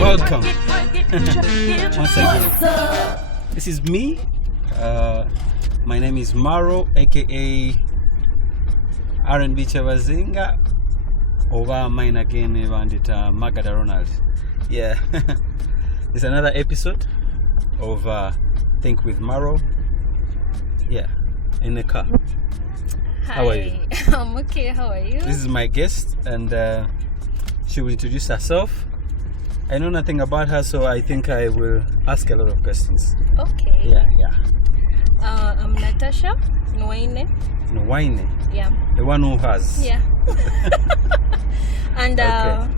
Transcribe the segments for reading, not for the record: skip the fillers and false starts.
Welcome. Once again. This is me. My name is Maro, aka R&B Chavazinga. Over mine again, Vandita Magada Ronald. Yeah. It's another episode of Think with Maro. Yeah, in the car. Hi. How are you? I'm okay. How are you? This is my guest, and she will introduce herself. I know nothing about her, so I think I will ask a lot of questions. Okay. Yeah. I'm Natasha Nwaine. Nwaine, Yeah. the one who has. Yeah. And Okay.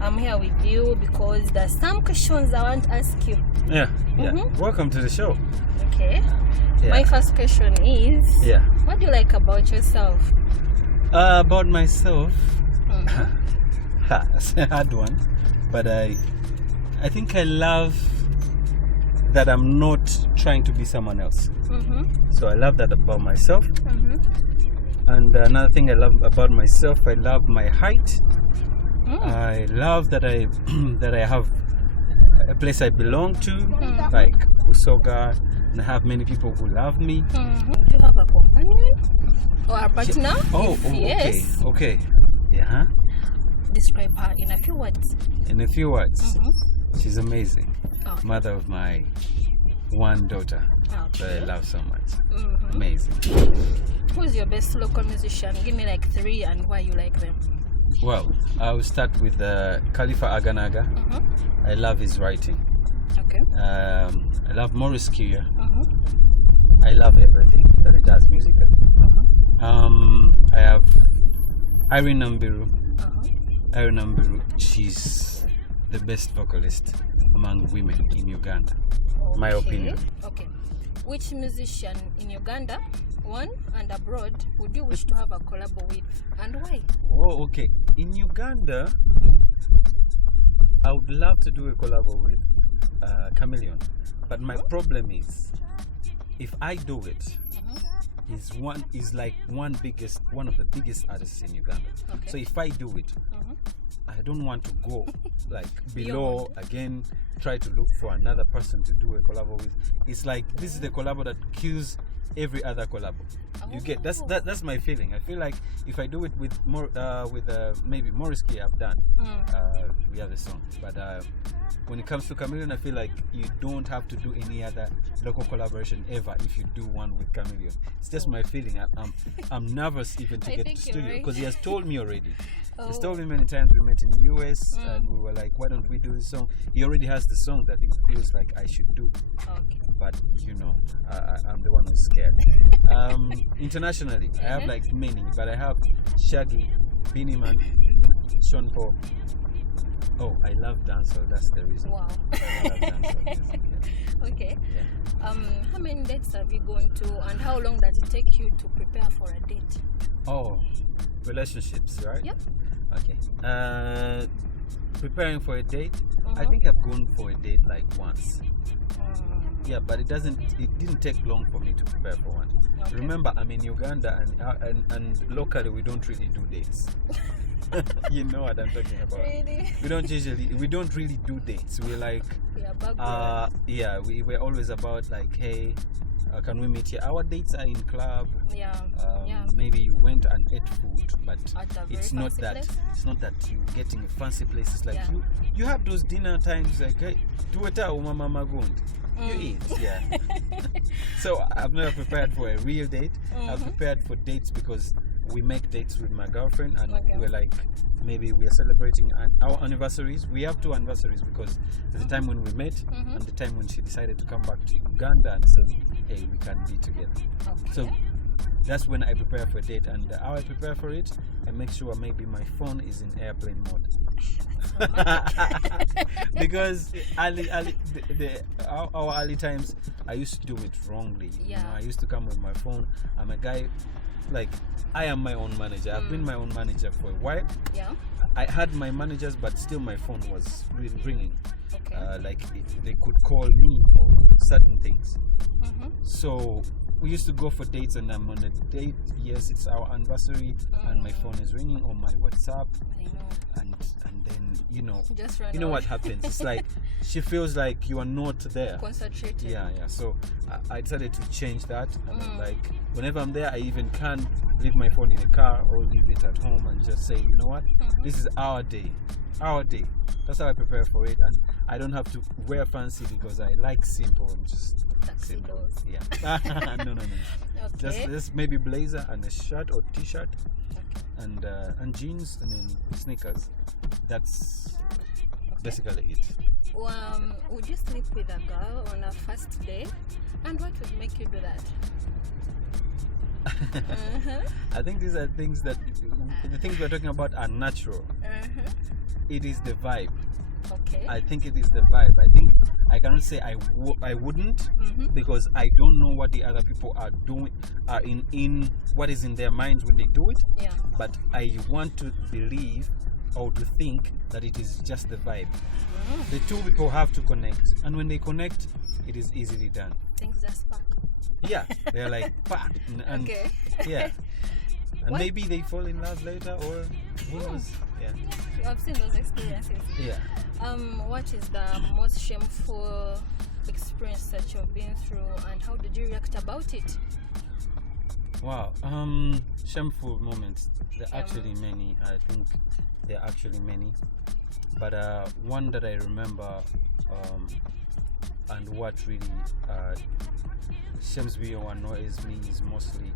I'm here with you because there's some questions I want to ask you. Yeah. Mhm. Welcome to the show. Okay. Yeah. My first question is, Yeah. what do you like about yourself? About myself, Mhm. that's a hard one, but I think I love that I'm not trying to be someone else. Mhm. So I love that about myself. Mhm. And another thing I love about myself, I love my height. Mm. I love that I that I have a place I belong to, Mhm. like Usoga, and I have many people who love me. Mhm. Do you have a companion or a partner? Oh, If okay, yes, okay. Yeah. describe her in a few words. In a few words, Mhm. she's amazing. Okay. Mother of my one daughter that I Okay. love so much. Mhm. Amazing. Who's your best local musician? Give me like 3 and why you like them. Well, I will start with Khalifa Aganaga. Mm-hmm. I love his writing. Okay. I love Maurice Kia. Mm-hmm. I love everything that he does musically. Mm-hmm. I have Irene Nambiru. Uh-huh. Irene Nambiru, she's the best vocalist among women in Uganda. My Okay. opinion. Okay. Which musician in Uganda, one and abroad, would you wish to have a collab with, and why? Oh, okay. In Uganda, Mm-hmm. I would love to do a collab with Chameleon, but my problem is, if I do it, he's like one of the biggest artists in Uganda. Okay. So if I do it, Mm-hmm. I don't want to go like below again, try to look for another person to do a collab with. It's like this is the collab that kills every other collab. You get that's my feeling. I feel like if I do it with maybe Moriski, I've done. We have a song, but when it comes to Chameleon, I feel like you don't have to do any other local collaboration ever if you do one with Chameleon. It's just my feeling. I'm nervous even to I get to think you're studio right. because he has told me already. He's Oh. told me many times. We met in US and we were like, why don't we do this song? He already has the song that he feels like I should do, Okay. but you know, I'm the one who's scared. Internationally, I have like many, but I have Shaggy, Beanie Man, Sean Paul. Oh, I love dancehall. That's the reason. Wow. I love dancehall music, yeah. Okay. Yeah. How many dates are we going to, and how long does it take you to prepare for a date? Oh, relationships, right? Yep. Okay. Preparing for a date. I Mhm. think I've gone for a date like once. Mm, Yeah, but it didn't take long for me to prepare for one. Okay. Remember, I'm in Uganda, and locally we don't really do dates. You know what I'm talking about. Really? We don't really do dates. We're like, Yeah, background. we're always about like, hey, can we meet here? Our dates are in club. Yeah. Yeah. Maybe you went and ate food, but At a very it's not fancy that. place? It's not that you're getting a fancy place. It's like Yeah. you have those dinner times like, hey, tuweta umama magund. You eat, yeah. So I've never prepared for a real date. I've prepared for dates because we make dates with my girlfriend, and Okay. we're like, maybe we are celebrating our anniversaries. We have 2 anniversaries because there's the time when we met and the time when she decided to come back to Uganda and say, hey, we can be together. Okay. So that's when I prepare for a date, and how I prepare for it, I make sure maybe my phone is in airplane mode. Because our early times, I used to do it wrongly. You Yeah. know, I used to come with my phone. I'm a guy like I am my own manager. I've been my own manager for a while. Yeah. I had my managers, but still my phone was ringing. Okay. Like they could call me for certain things. So we used to go for dates, and I'm on a date. Yes, it's our anniversary, and my phone is ringing on my WhatsApp. I know. And then Just run you know away. what happens. It's like she feels like you are not there. Concentrated. Yeah. So I decided to change that, and I'm like, whenever I'm there, I even can't leave my phone in the car or leave it at home, and just say, you know what, this is our day. That's how I prepare for it, and I don't have to wear fancy because I like simple. I'm just simple. Yeah. No. Okay. Just maybe blazer and a shirt or t-shirt, and jeans, and then sneakers. That's basically it. Would you sleep with a girl on a first date, and what would make you do that? I think these are things that the things we're talking about are natural. It is the vibe. Okay. I think it is the vibe. I think I cannot say I wouldn't, because I don't know what the other people are doing, are in what is in their minds when they do it. Yeah. But I want to believe or to think that it is just the vibe. The two people have to connect, and when they connect, it is easily done. Things just spark. Yeah, they're like, "Fuck," and Okay. yeah, and What? maybe they fall in love later, or who knows? Yeah. I've seen those experiences. Yeah. What is the most shameful experience that you've been through, and how did you react about it? Wow. Shameful moments. There are actually many. I think there are actually many. But one that I remember, and what really shames me or annoys me is mostly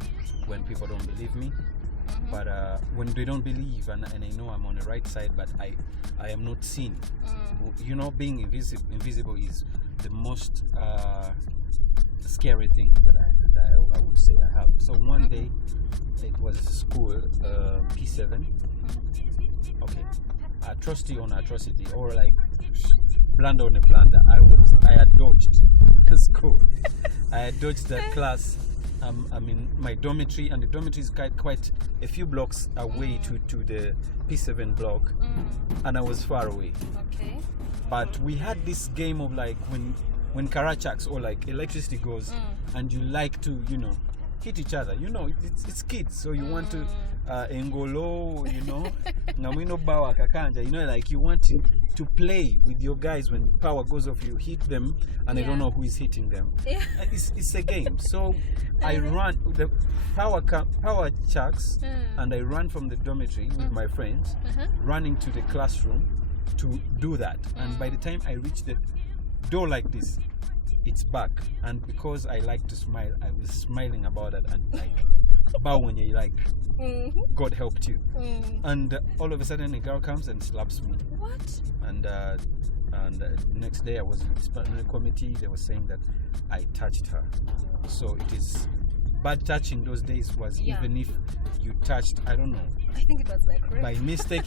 when people don't believe me. But when they don't believe, and I know I'm on the right side, but I am not seen. Being invisible is the most scary thing that I would say I have. So one day, it was school, P7. Okay, atrocity on atrocity, or like blunder on a blunder. I had dodged school. I had dodged the class. I'm in my dormitory, and the dormitory is quite a few blocks away to the P7 block, and I was far away. Okay. But we had this game of like when karachaks or like electricity goes, and you like to hit each other. It's kids, so you want to engolo, ngamino bawa kakanja. Like you want to play with your guys. When power goes off, you hit them, and I don't know who is hitting them. Yeah. It's a game. So I run the power chucks, and I run from the dormitory with my friends, running to the classroom to do that. And by the time I reach the door like this, it's back. And because I like to smile, I was smiling about it, and like bow when you like God helped you. And all of a sudden a girl comes and slaps me. What? And next day I was in the disciplinary committee. They were saying that I touched her. So it is bad touching those days was even if you touched, I don't know, I think it was like rape. by mistake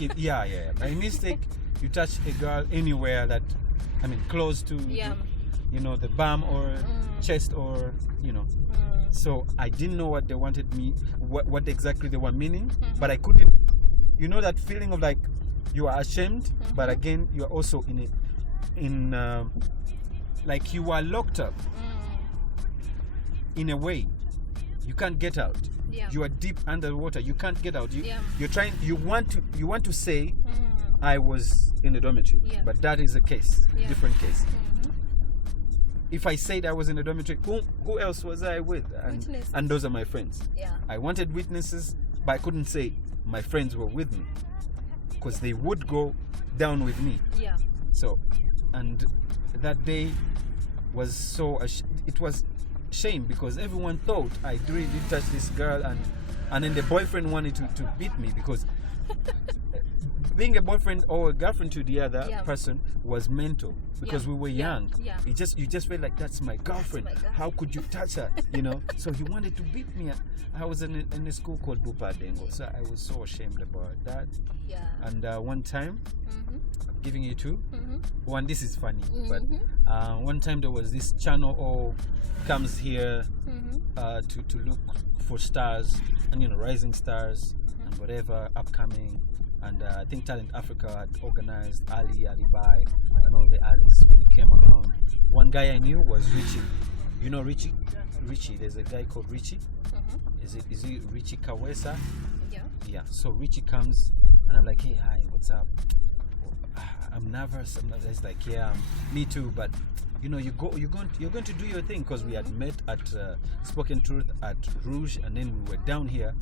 by mistake you touch a girl anywhere that, close to the bum or chest or so I didn't know what they wanted me, what exactly they were meaning, but I couldn't, that feeling of like you are ashamed, but again you are also like you are locked up in a way. You can't get out. You are deep underwater. You can't get out. You're trying. You want to say I was in the dormitory, but that is a case, different case. If I said I was in the dormitory, who else was I with? And those are my friends. I wanted witnesses, but I couldn't say my friends were with me because they would go down with me. So, and that day was so it was shame because everyone thought I really did touch this girl, and then the boyfriend wanted to beat me because being a boyfriend or a girlfriend to the other person was mental because we were young. You just felt like that's my girlfriend. How could you touch her? So he wanted to beat me. I was in a school called Bupadengo, so I was so ashamed about that. And one time, I'm giving you two. One, this is funny, but one time there was this channel comes here to look for stars and rising stars and whatever upcoming. And I think Talent Africa had organized Ali Alibai and all the others. We came around. One guy I knew was Richie. You know Richie? Richie. There's a guy called Richie. Is he Richie Kawesa? Yeah. So Richie comes and I'm like, hey, hi, what's up? I'm nervous. It's like, yeah, me too. But you're going to do your thing, because we had met at Spoken Truth at Rouge, and then we were down here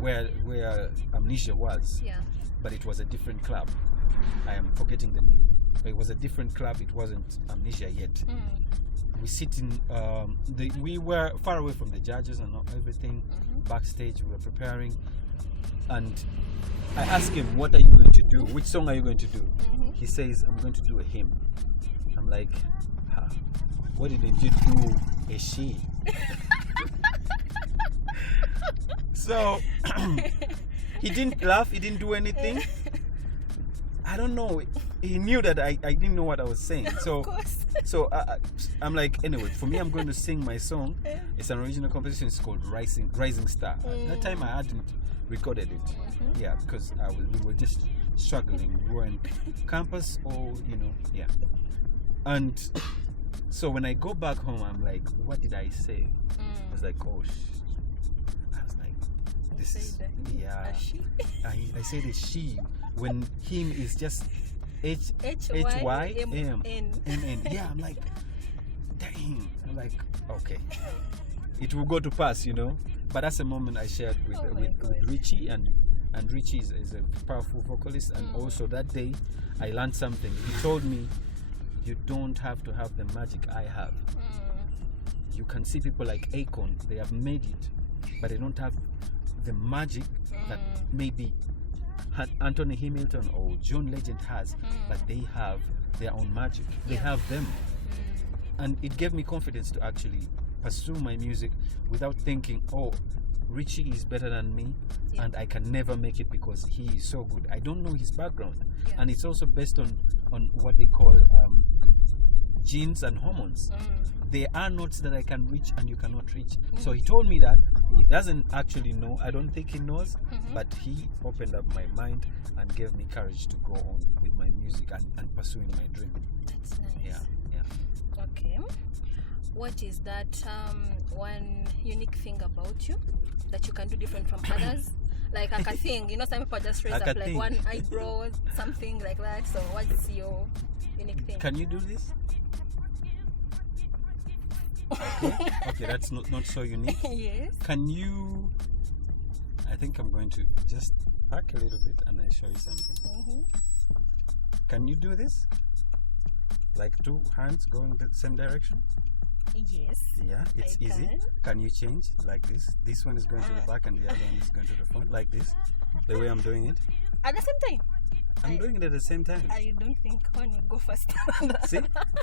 where Amnesia was. Yeah. But it was a different club. I am forgetting the name. It was a different club. It wasn't Amnesia yet. We sit in. We were far away from the judges and everything. Backstage, we were preparing, and I asked him, "What are you going to do? Which song are you going to do?" He says, "I'm going to do a hymn." I'm like, "What didn't you do a she?" So he didn't laugh. He didn't do anything. I don't know. He knew that I didn't know what I was saying. So I'm like, anyway, for me, I'm going to sing my song. It's an original composition. It's called Rising Star. At that time, I hadn't recorded it. Yeah, because we were just struggling. We were in campus, or yeah. And so when I go back home, I'm like, what did I say? I was like, oh, I was like, this is, yeah. I said a she when him is just H-Y-M-N. Yeah, I'm like, dang. I'm like, okay, it will go to pass, But that's a moment I shared with Richie, and Richie is a powerful vocalist. And also that day, I learned something. He told me, you don't have to have the magic I have. You can see people like Akon, they have made it, but they don't have the magic that maybe Anthony Hamilton or John Legend has, but they have their own magic. They have them. And it gave me confidence to actually pursue my music without thinking, oh, Richie is better than me and I can never make it because he is so good. I don't know his background. And it's also based on what they call genes and hormones. There are notes that I can reach and you cannot reach. So he told me that he doesn't actually know. I don't think he knows, but he opened up my mind and gave me courage to go on with my music and pursuing my dream. That's nice. Yeah. Okay. What is that one unique thing about you that you can do different from others? Like a thing, some people just raise up like one eyebrow, something like that. So what's your unique thing? Can you do this? Okay, that's not so unique. Yes. Can you? I think I'm going to just back a little bit and I show you something. Can you do this? Like two hands going the same direction? Yes. Yeah, it's easy. Can you change like this? This one is going to the back and the other one is going to the front, like this. The way I'm doing it. At the same time? I'm doing it at the same time. I don't think one will go faster.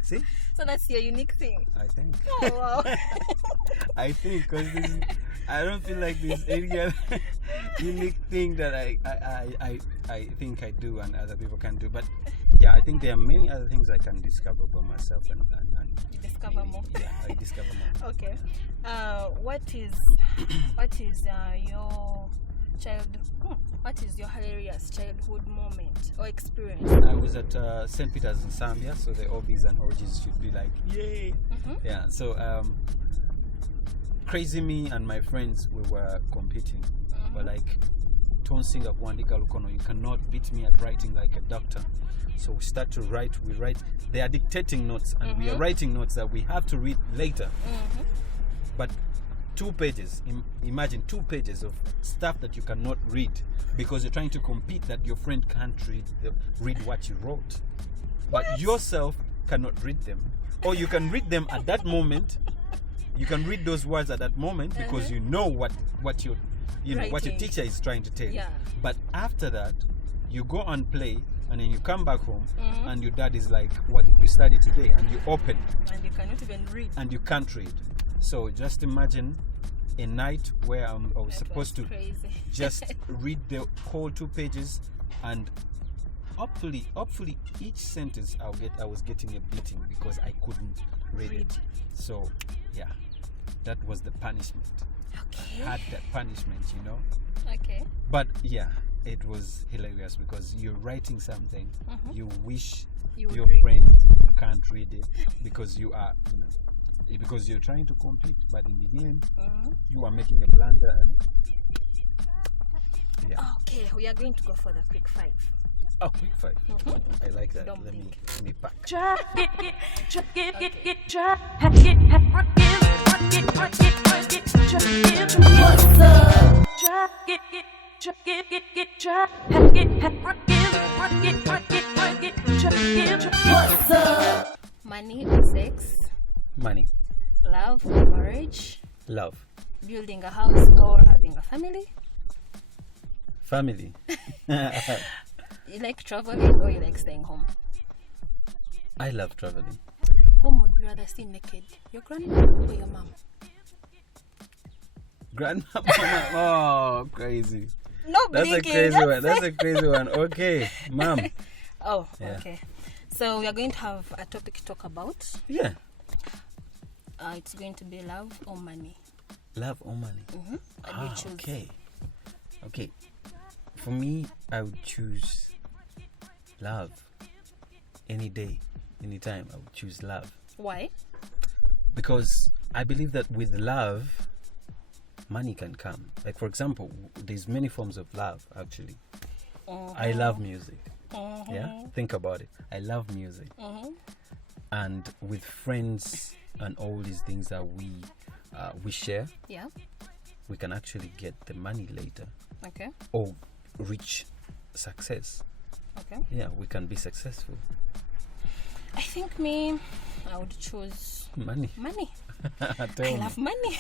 See? So that's your unique thing. I think. Oh wow. I think because I don't feel like there's any other unique thing that I think I do and other people can do. But yeah, I think there are many other things I can discover about myself and you discover more. Yeah, I discover more. Okay. What is your what is your hilarious childhood moment or experience? I was at St. Peter's in Zambia, so the OBs and OGs should be like, yay! Yeah, so Crazy Me and my friends, we were competing. We're like, Tonsinga Kuandika Lukono, you cannot beat me at writing like a doctor. So we start to write, they are dictating notes and we are writing notes that we have to read later. But 2 pages, imagine 2 pages of stuff that you cannot read because you're trying to compete that your friend can't read what you wrote. But yourself cannot read them. Or you can read them at that moment. You can read those words at that moment because you know what your teacher is trying to tell you. But after that, you go and play and then you come back home and your dad is like, what did you study today? And you open. And you cannot even read. And you can't read. So just imagine a night where I was supposed to just read the whole 2 pages, and hopefully each sentence I was getting a beating because I couldn't read it. So yeah. that was the punishment. Okay. I had that punishment, you know. Okay. But yeah, it was hilarious because you're writing something, you wish your friend can't read it because you are, because you're trying to compete, but in the end, you are making a blunder and yeah. Okay, we are going to go for the quick 5. Oh, quick 5. I like that. Don't Let me pack. What's up? What's up? Money or sex? Money. Love or marriage? Love. Building a house or having a family? Family. You like traveling or you like staying home? I love traveling. Whom would you rather see naked? Your grandma or your mom? Grandma. Oh, crazy. No That's a blinking. crazy one. That's a crazy one. Okay, mom. Oh, Yeah. okay. So we are going to have a topic to talk about. Yeah. It's going to be love or money. Love or money? And you choose. Okay. For me, I would choose love. Any day, anytime, I would choose love. Why? Because I believe that with love, money can come. Like, for example, there's many forms of love, actually. I love music. Yeah? Think about it. I love music. And with friends and all these things that we share, Yeah. we can actually get the money later Okay. or reach success. Okay. Yeah, we can be successful. I think I would choose Money. money. Tell I me. love money.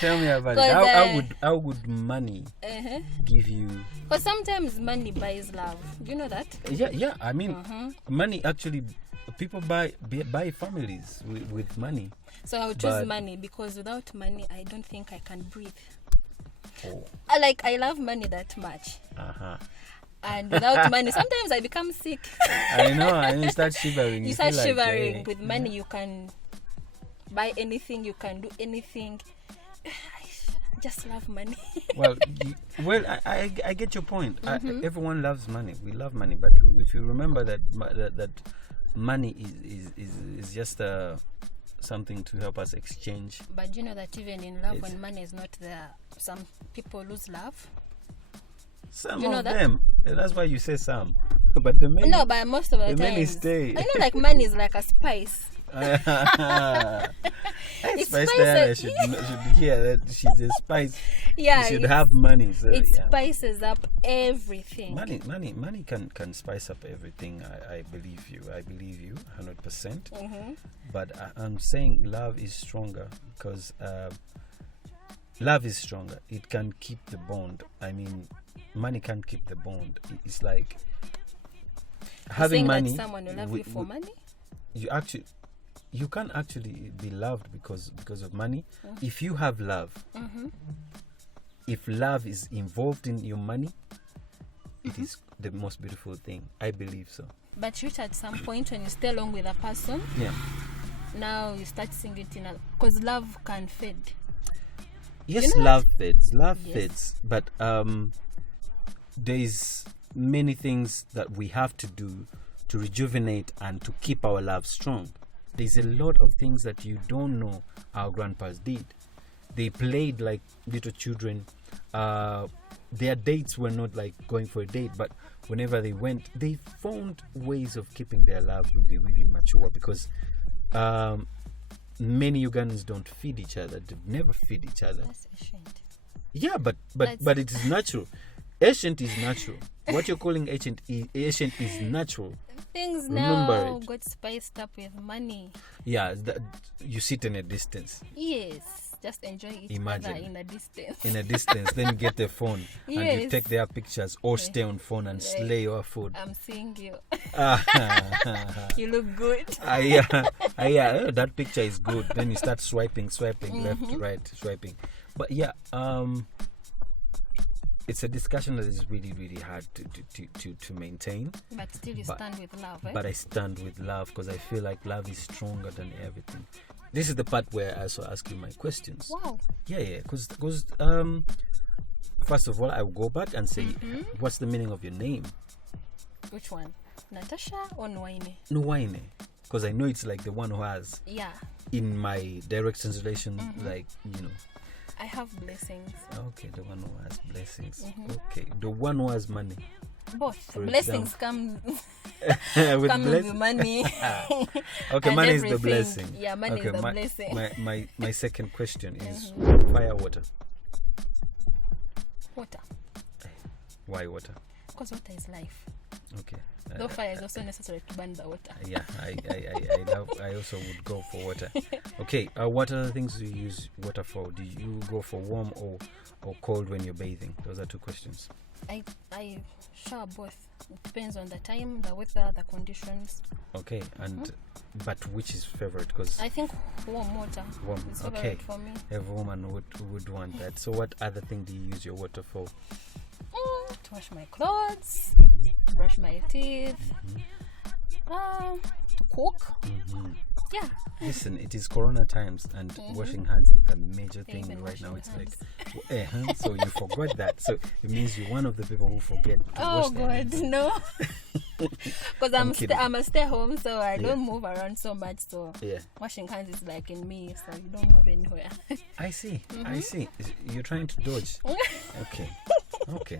Tell me about it. Because, How would money give you? Because sometimes money buys love. Do you know that? Yeah. I mean, money actually, people buy families with money. So I would choose But- money because without money, I don't think I can breathe. Oh. I love money that much. And without money, sometimes I become sick. I know. And you start shivering. You start feel like, shivering. hey. With money, you can buy anything. You can do anything. I just love money. Well, I get your point. Everyone loves money. We love money, but if you remember that money is just something to help us exchange. But you know that even in love, It's- when money is not there, some people lose love. Some You know of that? them. That's why you say some. But the many. No, but most of the The many time, stay. I know, like money is like a spice. Hey, It's Spice spices. Diana should hear that she's a spice. Yeah, You should it- have money. So, It yeah. spices up everything. Money can spice up everything. I believe you. I believe you 100%. But I'm saying love is stronger because love is stronger. It can keep the bond. I mean, money can't keep the bond. It's like having Saying money. that someone will love you for money. You can't actually be loved because of money. If you have love, if love is involved in your money, it is the most beautiful thing. I believe so. But you at some point when you stay along with a person, Yeah. now you start seeing it because love can fade. Yes, You know love fades. Love Yes. fades. But there's many things that we have to do to rejuvenate and to keep our love strong. There's a lot of things that you don't know our grandpas did. They played like little children. Their dates were not like going for a date, but whenever they went, they found ways of keeping their love really, really mature because many Ugandans don't feed each other. They've never feed each other. That's ancient. Yeah, but it is natural. Ancient is natural. What you're calling ancient is natural. Things Remember now it. got spiced up with money. Yeah, you sit in a distance. Yes, just enjoy each Imagine. other in a distance. In a distance, then you get the phone and you Yes. take their pictures or stay on phone and slay your food. I'm seeing you. Yeah, You look good. that picture is good. Then you start swiping, left, right, swiping. But yeah, it's a discussion that is really, really hard to maintain. But still you But- stand with love, eh? But I stand with love because I feel like love is stronger than everything. this is the part where I also ask you my questions. Wow. Yeah, because first of all, I will go back and say, what's the meaning of your name? Which one? Natasha or Nwaine? Nwaine. Because I know it's like the one who has. Yeah. In my direct translation, like, I have blessings. Okay, the one who has blessings. Okay, the one who has money. Both. Blessings come with money. Okay, and money is the everything. blessing. Yeah, money is the blessing. My second question is fire, water. Water. Why water? Because water is life. Okay. Though fire is also necessary to burn the water. Yeah, I also would go for water. Okay, what are the things you use water for? Do you go for warm or cold when you're bathing? Those are two questions. I shower both. It depends on the time, the weather, the conditions. Okay, and but which is favorite? Because I think warm water is favorite for me. Every woman would want that. So what other thing do you use your water for? To wash my clothes, brush my teeth, to cook. Yeah. Listen, it is Corona times, and washing hands is a major thing right now. It's hands. like, so you forgot that. So it means you're one of the people who forget to wash their hands. No. Because I'm a stay home, so I don't move around so much. So washing hands is like in me, so you don't move anywhere. I see. You're trying to dodge. Okay.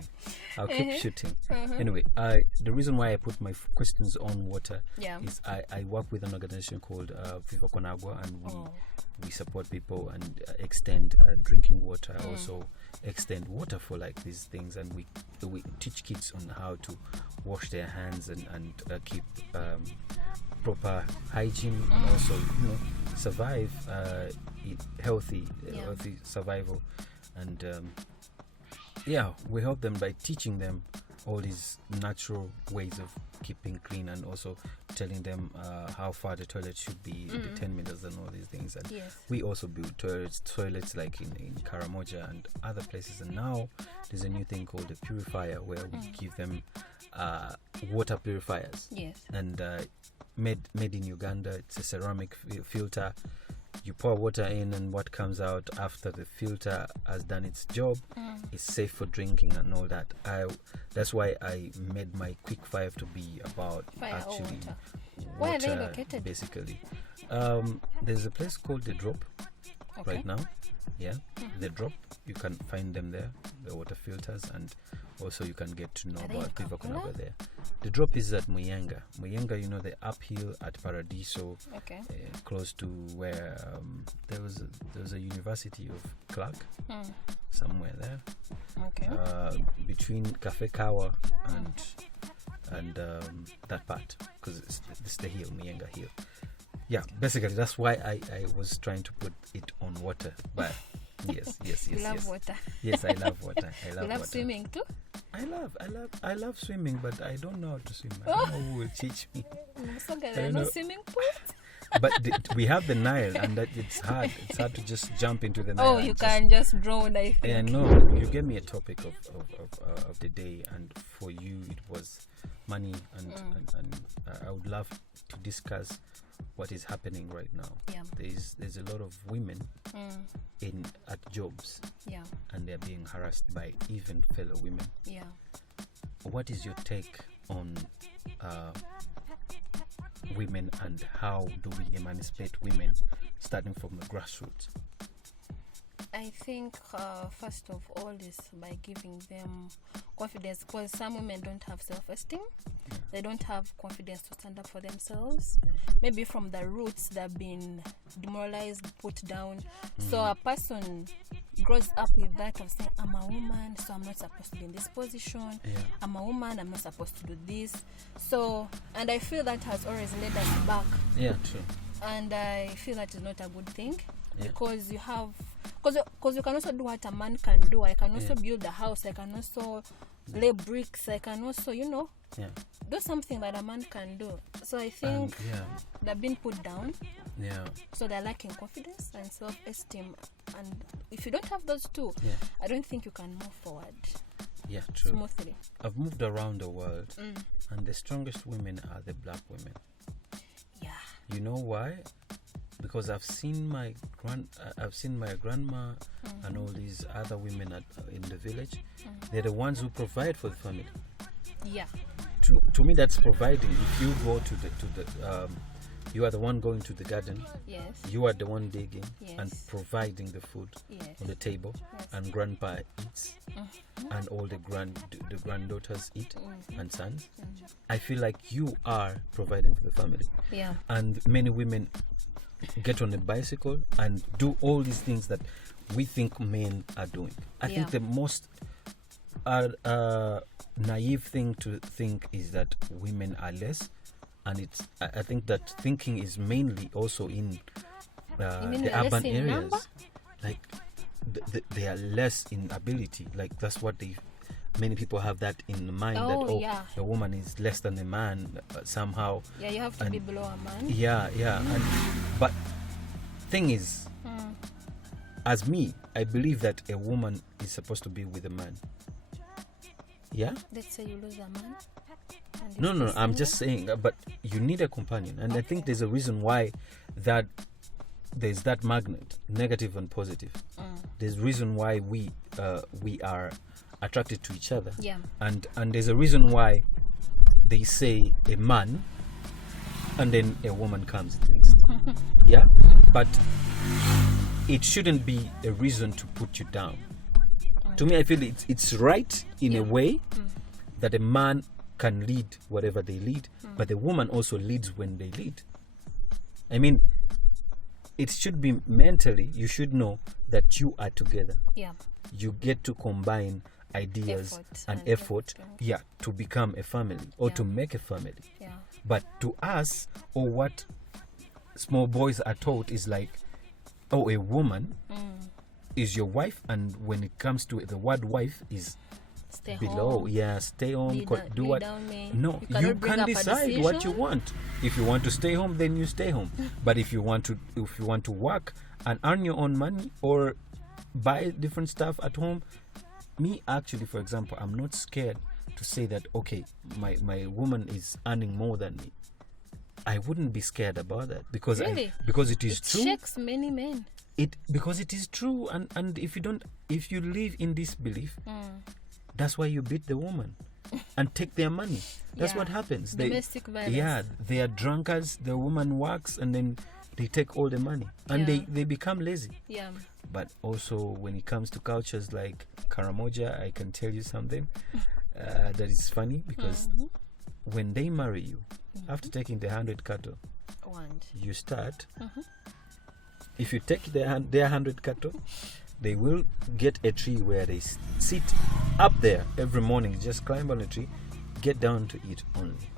I'll keep shooting. Anyway, the reason why I put my questions on water is I work with an organization called Viva Con Agua, and we support people and extend drinking water, also extend water for like these things, and we teach kids on how to wash their hands and keep proper hygiene, and also survive healthy survival. And we help them by teaching them all these natural ways of keeping clean, and also telling them how far the toilet should be, the 10 meters and all these things. And we also build toilets like in Karamoja and other places. And now there's a new thing called a purifier, where we give them water purifiers. And made in Uganda. It's a ceramic filter. You pour water in, and what comes out after the filter has done its job is safe for drinking and all that. That's why I made my quick five to be about actually water. Where are they located? Basically, there's a place called The Drop right now. The Drop. You can find them there, the water filters, and also you can get to know about Viva Con Agua there. The Drop is at Muyanga. Muyanga, the uphill at Paradiso, close to where there was a University of Clark, somewhere there. Between Cafe Kawa and that part, because it's the hill, Muyanga Hill. Yeah, basically that's why I was trying to put it on water, but yes. You love water. Yes, I love water. I love you love water. Swimming too? I love swimming, but I don't know how to swim. I don't know who will teach me. So there are no swimming pools? But we have the Nile, and that it's hard. It's hard to just jump into the Nile. Oh, you can just drown, I think. Yeah, no. You gave me a topic of the day, and for you it was money, and I would love to discuss what is happening right now. There's a lot of women at jobs, and they're being harassed by even fellow women. What is your take on women, and how do we emancipate women starting from the grassroots? I think first of all is by giving them confidence, because some women don't have self-esteem. They don't have confidence to stand up for themselves. Maybe from the roots they've been demoralized, put down. So a person grows up with that of saying, I'm a woman, so I'm not supposed to be in this position. I'm a woman, I'm not supposed to do this. So, and I feel that has always led us back. Yeah, true. And I feel that is not a good thing, because you have, because you can also do what a man can do. I can also build a house. I can also lay bricks. I can also, do something that a man can do. So I think they're being put down. So they're lacking confidence and self-esteem. And if you don't have those two, I don't think you can move forward. Yeah, true. Smoothly. I've moved around the world, and the strongest women are the black women. Yeah. You know why? because I've seen my grandma and all these other women in the village. They're the ones who provide for the family. Yeah. To me, that's providing. If you go to the you are the one going to the garden. Yes. You are the one digging Yes. and providing the food Yes. on the table, Yes. and grandpa eats, and all the granddaughters eat, and sons. I feel like you are providing for the family. Yeah. And many women get on a bicycle and do all these things that we think men are doing. I think the most naive thing to think is that women are less, and I think that thinking is mainly also in the urban areas. Number? Like they are less in ability. Like that's what many people have that in mind, that a woman is less than a man somehow. Yeah, you have to be below a man. Yeah. But thing is, as me, I believe that a woman is supposed to be with a man. Yeah? Let's say you lose a man. No, I'm just saying, but you need a companion. And I think there's a reason why there's that magnet, negative and positive. There's a reason why we are attracted to each other. Yeah. And there's a reason why they say a man and then a woman comes next. Yeah? But it shouldn't be a reason to put you down. To me, I feel it's right in a way that a man can lead whatever they lead, but the woman also leads when they lead. I mean, it should be mentally, you should know that you are together. Yeah. You get to combine ideas and effort, to become a family or to make a family. Yeah. But to us, or what small boys are taught is like, oh, a woman is your wife, and when it comes to the word wife is Stay below. home. Yeah, stay home. Do what? No, You you can decide what you want. If you want to stay home, then you stay home. But if you want to work and earn your own money or buy different stuff at home, me actually, for example, I'm not scared to say that, okay, my woman is earning more than me. I wouldn't be scared about that because because it is true. It shakes many men. Because it is true, and if you live in this belief, that's why you beat the woman and take their money. That's what happens. Domestic violence. Yeah, they are drunkards. The woman works and then they take all the money and they become lazy. Yeah. But also when it comes to cultures like Karamoja, I can tell you something that is funny because when they marry you, after taking the 100 cattle, you start. If you take their 100 cattle, they will get a tree where they sit up there every morning, just climb on a tree, get down to eat only.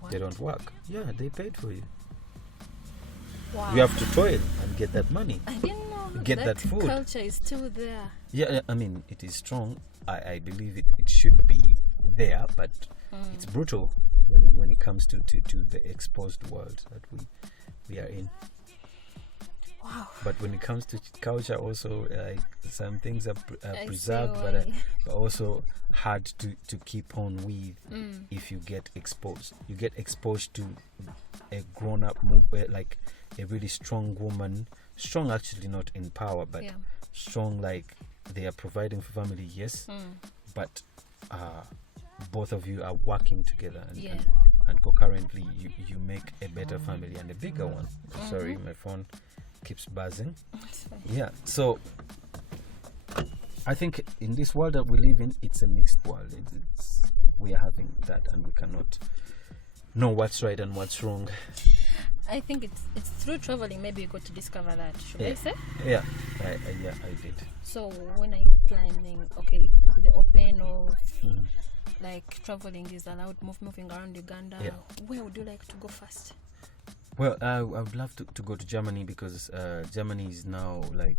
What? They don't work. Yeah, they paid for you. Wow. You have to toil and get that money. I didn't know Get that food. Culture is still there. Yeah, I mean, it is strong. I believe it should be there, but it's brutal when it comes to the exposed world that we are in. Wow. But when it comes to culture, also like some things are preserved, but also hard to keep on with if you get exposed. You get exposed to a grown-up, like a really strong woman. Strong, actually, not in power, but strong, like they are providing for family. Yes, but both of you are working together, and concurrently, you make a better family and a bigger one. Sorry, my phone keeps buzzing. Yeah, so I think in this world that we live in, it's a mixed world. We are having that, and we cannot know what's right and what's wrong. I think it's through traveling maybe you got to discover that. Should I say? Yeah, I did. So when are you planning? Okay, to the open or like traveling is allowed, moving around Uganda. Yeah. Where would you like to go first? Well, I would love to go to Germany because Germany is now like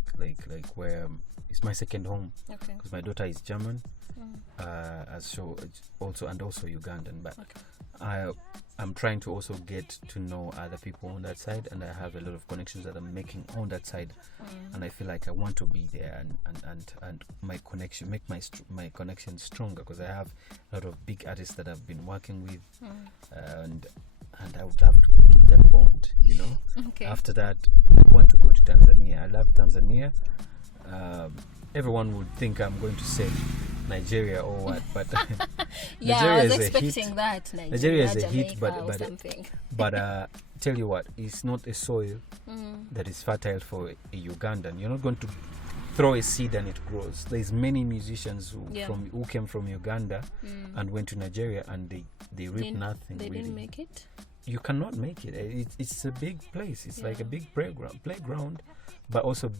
where it's my second home. Okay. Because my daughter is German, also Ugandan. But I'm trying to also get to know other people on that side, and I have a lot of connections that I'm making on that side, and I feel like I want to be there and my connection, make my connection stronger because I have a lot of big artists that I've been working with, and and I would love to keep that bond, you know. Okay. After that, I want to go to Tanzania. I love Tanzania. Everyone would think I'm going to say Nigeria or what, but Yeah, Nigeria I was is a expecting hit. that. Nigeria is a hit, Jamaica or but something. but tell you what, it's not a soil that is fertile for a Ugandan. You're not going to throw a seed and it grows. There's many musicians who came from Uganda and went to Nigeria, and they reaped nothing. They really. didn't make it. You cannot make it. It's a big place. It's like a big playground, but also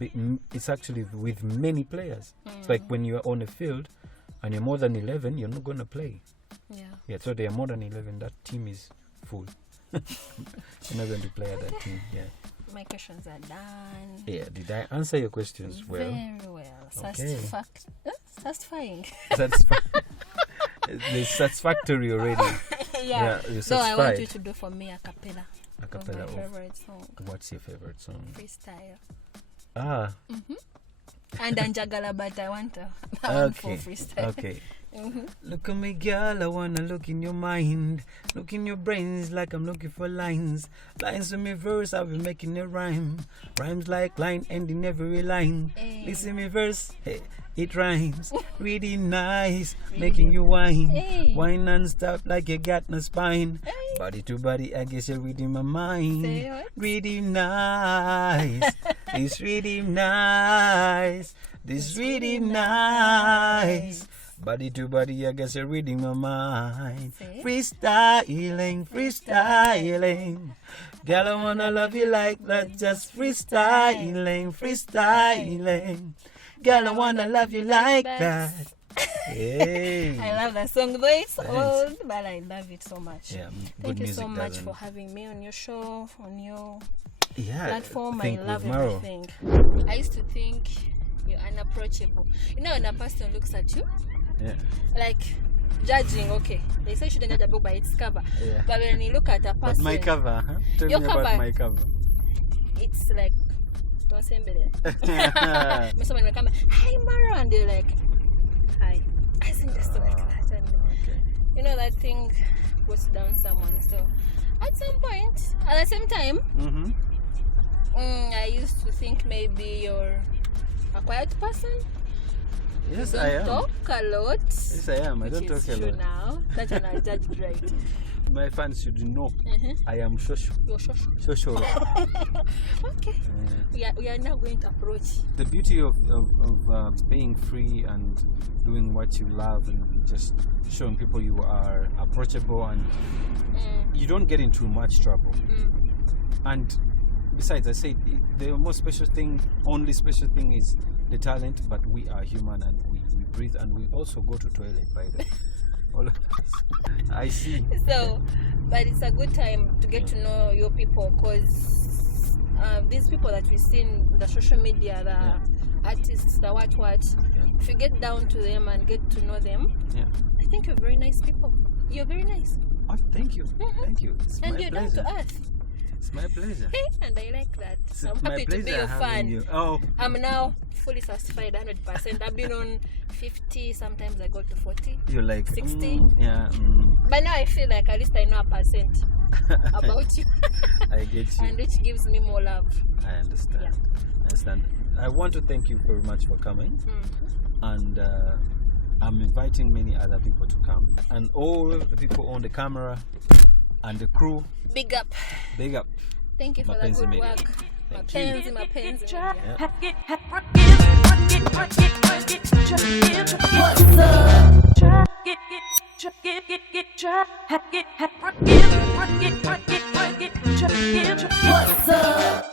it's actually with many players. It's like when you're on a field and you're more than 11, you're not going to play. Yeah. So they are more than 11. That team is full. You're not going to play at that team. Yeah. My questions are done. Yeah. Did I answer your questions well? Very well. Okay. Satisfying. It's satisfactory already. Yeah. You're So I satisfied. want you to do for me a cappella. A cappella Of my of favorite song. what's your favorite song? Freestyle. And Anjagala, but I want one for freestyle. Okay. Look at me, girl, I wanna look in your mind. Look in your brains like I'm looking for lines. Lines to me verse, I'll be making a rhyme. Rhymes like line ending every line. Hey. Listen me verse, hey, it rhymes. Really nice, making you whine. Hey. Whine non-stop like you got no spine. Hey. Body to body, I guess you're reading my mind. Say what? Really nice. It's really nice. This really nice. Body to body, I guess you're reading my mind. Say it. Freestyling. Girl, I wanna love you like that. Just freestyling. Girl, I wanna love you like that. Hey. I love that song, though it's old, but I love it so much. Yeah, Thank good you so music much doesn't- for having me on your show, on your Yeah, platform. I think love with Maro. everything. I used to think you're unapproachable. You know, when a person looks at you, Yeah. like judging, okay, they say you shouldn't judge a book by its cover. Yeah. But when you look at a But person, my cover, huh? Tell Your me about cover. my cover. it's like, don't say me. Someone will come, hi Maro, and they're like, hi. I think just like that. And Okay. you know, that thing goes down someone. So at some point, at the same time, Mm-hmm. I used to think maybe you're a quiet person. Yes, You I don't am. talk a lot. Yes, I am. I Which don't is talk a true lot. now. That's when I judged right. My fans should know Mhm. I am shosho. You're sure. Shosho. Okay. We are now going to approach. The beauty of being free and doing what you love and just showing people you are approachable and you don't get into much trouble. And besides, I say the most special thing, only special thing is the talent, but we are human and we breathe and we also go to toilet, by the way. All of us. I see. So, but it's a good time to get to know your people, because these people that we see in the social media, the artists, the what, if you get down to them and get to know them, I think you're very nice people. You're very nice. Oh, thank you. Thank you. It's And my you're down pleasure. to earth. It's my pleasure. And I like that. It's I'm my happy to be pleasure your having fan. you. Oh, I'm now fully satisfied 100%. I've been on 50, sometimes I go to 40. you're like 60. Yeah. But now I feel like at least I know a percent about you. I get you. And which gives me more love. I understand. Yeah. I understand. I want to thank you very much for coming, and I'm inviting many other people to come, and all the people on the camera and the crew. Big up. Big up. Thank you for Mapenzi the good Media. work. Thank you. Mapenzi. Yeah. What's up?